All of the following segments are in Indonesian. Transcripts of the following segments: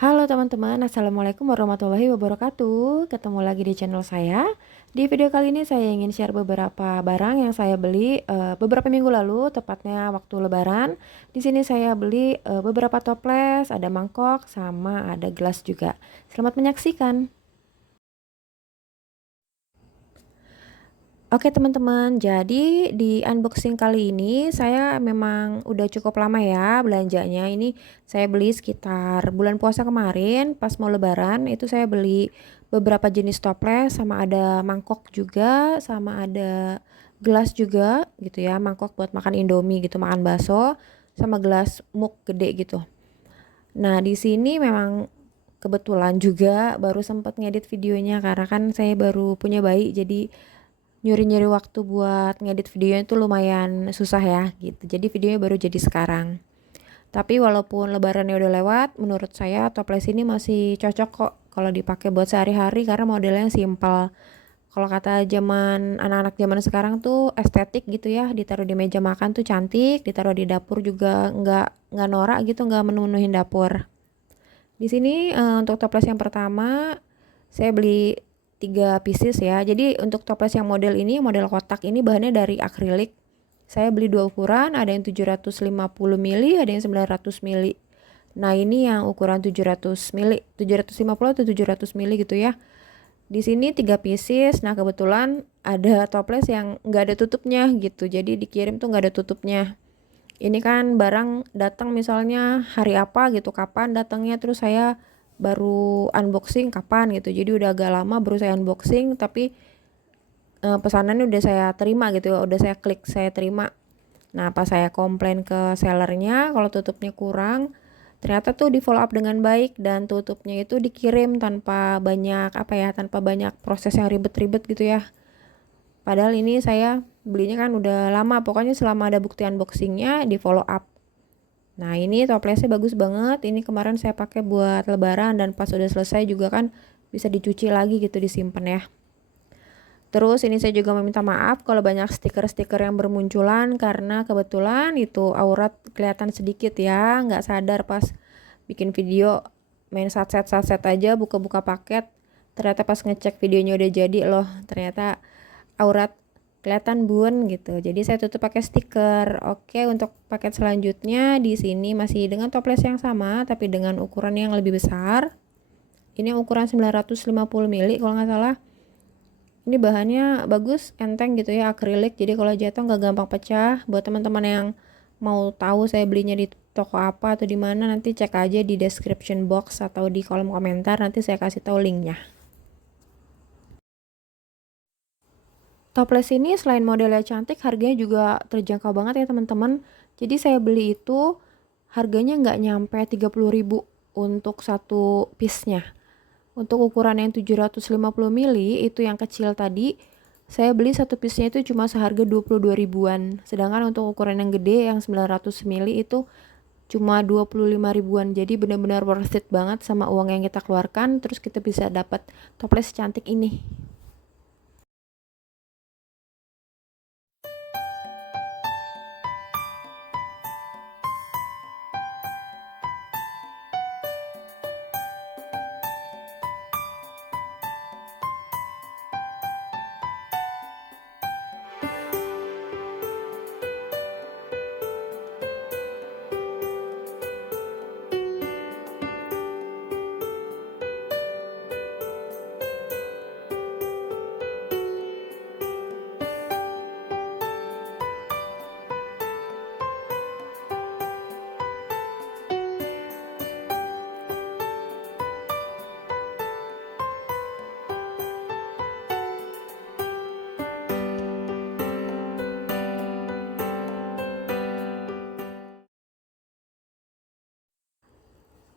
Halo teman-teman, Assalamualaikum warahmatullahi wabarakatuh. Ketemu lagi di channel saya. Di video kali ini saya ingin share beberapa barang yang saya beli beberapa minggu lalu, tepatnya waktu Lebaran. Di sini saya beli beberapa toples, ada mangkok, sama ada gelas juga. Selamat menyaksikan. Oke teman-teman, jadi di unboxing kali ini saya memang udah cukup lama ya belanjanya. Ini saya beli sekitar bulan puasa kemarin, pas mau lebaran itu saya beli beberapa jenis toples, sama ada mangkok juga, sama ada gelas juga gitu ya. Mangkok buat makan Indomie gitu, makan bakso, sama gelas mug gede gitu. Nah, di sini memang kebetulan juga baru sempat ngedit videonya karena kan saya baru punya bayi, jadi nyuri-nyuri waktu buat ngedit videonya itu lumayan susah ya gitu. Jadi videonya baru jadi sekarang. Tapi walaupun lebarannya udah lewat, menurut saya toples ini masih cocok kok kalau dipakai buat sehari-hari karena modelnya simpel. Kalau kata zaman anak-anak zaman sekarang tuh estetik gitu ya, ditaruh di meja makan tuh cantik, ditaruh di dapur juga nggak norak gitu, nggak menuhin dapur. Di sini untuk toples yang pertama saya beli 3 pieces ya. Jadi untuk toples yang model ini, model kotak ini bahannya dari akrilik. Saya beli dua ukuran, ada yang 750 mili, ada yang 900 mili. Nah, ini yang ukuran 700 mili, 750 atau 700 mili gitu ya. Di sini 3 pieces. Nah, kebetulan ada toples yang nggak ada tutupnya gitu. Jadi dikirim tuh nggak ada tutupnya. Ini kan barang datang misalnya hari apa gitu, kapan datangnya, terus saya baru unboxing kapan gitu, jadi udah agak lama baru saya unboxing, tapi pesanannya udah saya terima gitu, udah saya klik saya terima. Nah, pas saya komplain ke sellernya kalau tutupnya kurang, ternyata tuh di follow up dengan baik dan tutupnya itu dikirim tanpa banyak tanpa banyak proses yang ribet-ribet gitu ya. Padahal ini saya belinya kan udah lama, pokoknya selama ada bukti unboxingnya di follow up. Nah, ini toplesnya bagus banget. Ini kemarin saya pakai buat lebaran dan pas udah selesai juga kan bisa dicuci lagi gitu, disimpan ya. Terus ini saya juga meminta maaf kalau banyak stiker-stiker yang bermunculan karena kebetulan itu aurat kelihatan sedikit ya, nggak sadar pas bikin video main satset-satset aja buka-buka paket. Ternyata pas ngecek videonya udah jadi loh, ternyata aurat kelihatan bun gitu. Jadi saya tutup pakai stiker. Oke, untuk paket selanjutnya di sini masih dengan toples yang sama tapi dengan ukuran yang lebih besar. Ini ukuran 950 mili kalau nggak salah. Ini bahannya bagus, enteng gitu ya, akrilik. Jadi kalau jatuh nggak gampang pecah. Buat teman-teman yang mau tahu saya belinya di toko apa atau di mana, nanti cek aja di description box atau di kolom komentar, nanti saya kasih tahu linknya. Toples ini selain modelnya cantik, harganya juga terjangkau banget ya teman-teman. Jadi saya beli itu harganya nggak nyampe 30.000 untuk satu piece-nya. Untuk ukuran yang 750 mili itu yang kecil tadi, saya beli satu piece-nya itu cuma seharga 22 ribuan. Sedangkan untuk ukuran yang gede yang 900 mili itu cuma 25 ribuan. Jadi benar-benar worth it banget sama uang yang kita keluarkan, terus kita bisa dapat toples cantik ini.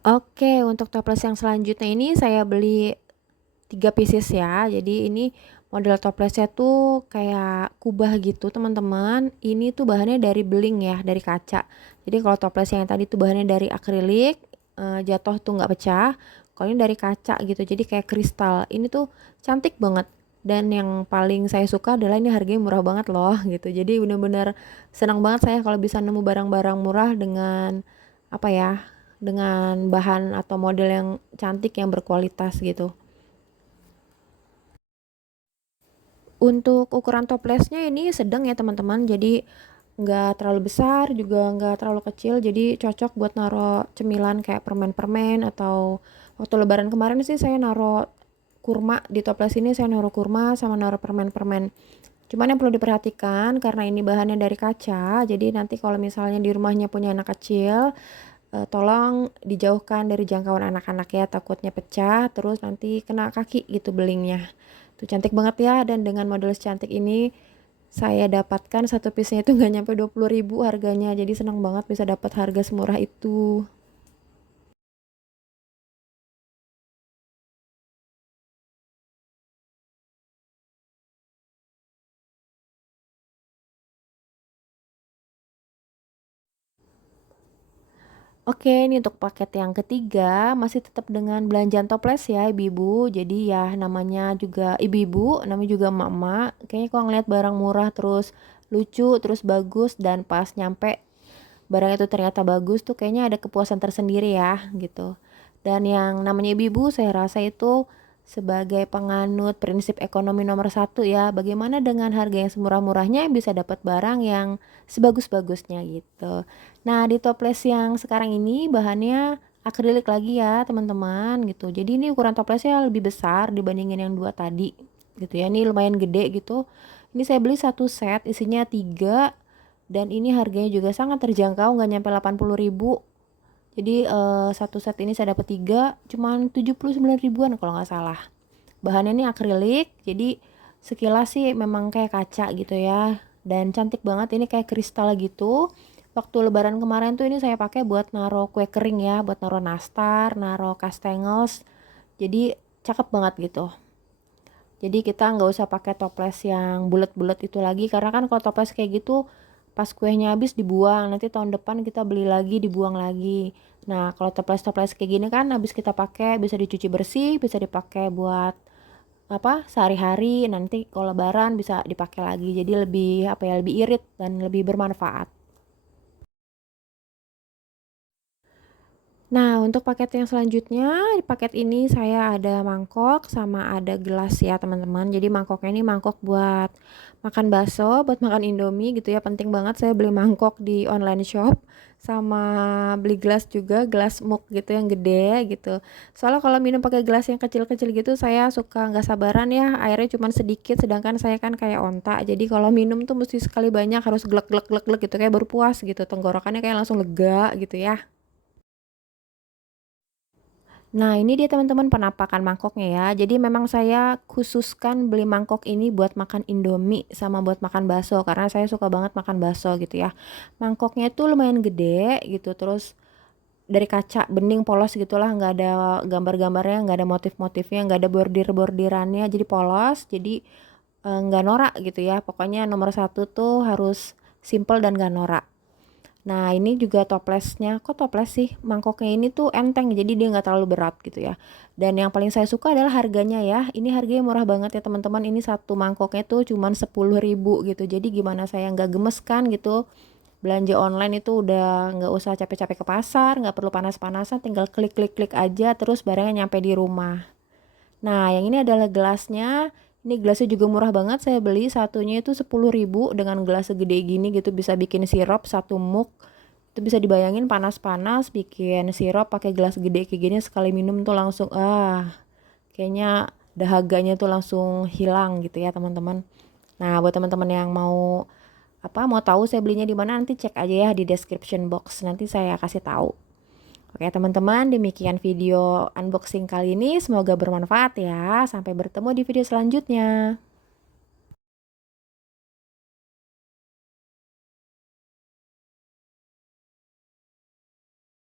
Oke, untuk toples yang selanjutnya ini saya beli 3 pieces ya. Jadi ini model toplesnya tuh kayak kubah gitu teman-teman. Ini tuh bahannya dari beling ya, dari kaca. Jadi kalau toples yang tadi tuh bahannya dari akrilik, jatuh tuh nggak pecah. Kalau ini dari kaca gitu, jadi kayak kristal. Ini tuh cantik banget. Dan yang paling saya suka adalah ini harganya murah banget loh gitu. Jadi bener-bener senang banget saya kalau bisa nemu barang-barang murah dengan apa ya, dengan bahan atau model yang cantik yang berkualitas gitu. Untuk ukuran toplesnya ini sedang ya teman-teman, jadi nggak terlalu besar juga nggak terlalu kecil, jadi cocok buat naro cemilan kayak permen-permen. Atau waktu lebaran kemarin sih saya naro kurma di toples ini, saya naro kurma sama naro permen-permen. Cuman yang perlu diperhatikan karena ini bahannya dari kaca, jadi nanti kalau misalnya di rumahnya punya anak kecil, tolong dijauhkan dari jangkauan anak-anak ya, takutnya pecah terus nanti kena kaki gitu belingnya. Tuh cantik banget ya, dan dengan model secantik ini saya dapatkan satu piece-nya itu nggak nyampe 20.000 harganya, jadi senang banget bisa dapat harga semurah itu. Oke, ini untuk paket yang ketiga masih tetap dengan belanjaan toples ya ibu-ibu. Jadi ya namanya juga ibu-ibu, namanya juga emak-emak. Kayaknya kalau ngeliat barang murah terus lucu, terus bagus, dan pas nyampe barang itu ternyata bagus tuh kayaknya ada kepuasan tersendiri ya gitu. Dan yang namanya ibu-ibu saya rasa itu sebagai penganut prinsip ekonomi nomor satu ya, bagaimana dengan harga yang semurah-murahnya bisa dapat barang yang sebagus-bagusnya gitu. Nah di toples yang sekarang ini bahannya akrilik lagi ya teman-teman gitu, jadi ini ukuran toplesnya lebih besar dibandingin yang dua tadi gitu ya, ini lumayan gede gitu. Ini saya beli satu set isinya 3, dan ini harganya juga sangat terjangkau, nggak nyampe 80.000. Jadi satu set ini saya dapat 3 cuman 79 ribuan kalau nggak salah. Bahannya ini akrilik, jadi sekilas sih memang kayak kaca gitu ya, dan cantik banget, ini kayak kristal gitu. Waktu lebaran kemarin tuh ini saya pakai buat naro kue kering ya, buat naro nastar, naro kastengels, jadi cakep banget gitu. Jadi kita nggak usah pakai toples yang bulat-bulat itu lagi, karena kan kalau toples kayak gitu pas kuenya habis dibuang, nanti tahun depan kita beli lagi dibuang lagi. Nah kalau toples-toples kayak gini kan habis kita pakai bisa dicuci bersih, bisa dipakai buat apa sehari-hari, nanti kalau lebaran bisa dipakai lagi, jadi lebih apa ya, lebih irit dan lebih bermanfaat. Nah, untuk paket yang selanjutnya, di paket ini saya ada mangkok sama ada gelas ya, teman-teman. Jadi mangkoknya ini mangkok buat makan bakso, buat makan Indomie gitu ya. Penting banget saya beli mangkok di online shop, sama beli gelas juga, gelas mug gitu yang gede gitu. Soalnya kalau minum pakai gelas yang kecil-kecil gitu saya suka nggak sabaran ya, airnya cuma sedikit, sedangkan saya kan kayak onta. Jadi kalau minum tuh mesti sekali banyak, harus glek glek glek glek gitu, kayak baru puas gitu. Tenggorokannya kayak langsung lega gitu ya. Nah, ini dia teman-teman penampakan mangkoknya ya. Jadi memang saya khususkan beli mangkok ini buat makan Indomie sama buat makan bakso, karena saya suka banget makan bakso gitu ya. Mangkoknya itu lumayan gede gitu, terus dari kaca bening polos gitulah, nggak ada gambar-gambarnya, nggak ada motif-motifnya, nggak ada bordir-bordirannya, jadi polos, jadi nggak norak gitu ya. Pokoknya nomor satu tuh harus simple dan nggak norak. Nah ini juga toplesnya, kok toples sih, mangkoknya ini tuh enteng, jadi dia nggak terlalu berat gitu ya. Dan yang paling saya suka adalah harganya ya, ini harganya murah banget ya teman-teman, ini satu mangkoknya tuh cuman 10.000 gitu. Jadi gimana saya nggak gemes kan gitu, belanja online itu udah nggak usah capek-capek ke pasar, nggak perlu panas-panasan, tinggal klik-klik-klik aja terus barangnya nyampe di rumah. Nah yang ini adalah gelasnya. Ini gelasnya juga murah banget, saya beli satunya itu 10.000 dengan gelas segede gini gitu, bisa bikin sirup satu mug. Itu bisa dibayangin panas-panas bikin sirup pakai gelas gede kayak gini, sekali minum tuh langsung kayaknya dahaganya tuh langsung hilang gitu ya teman-teman. Nah buat teman-teman yang mau apa, mau tahu saya belinya di mana, nanti cek aja ya di description box, nanti saya kasih tahu. Oke teman-teman, demikian video unboxing kali ini, semoga bermanfaat ya. Sampai bertemu di video selanjutnya.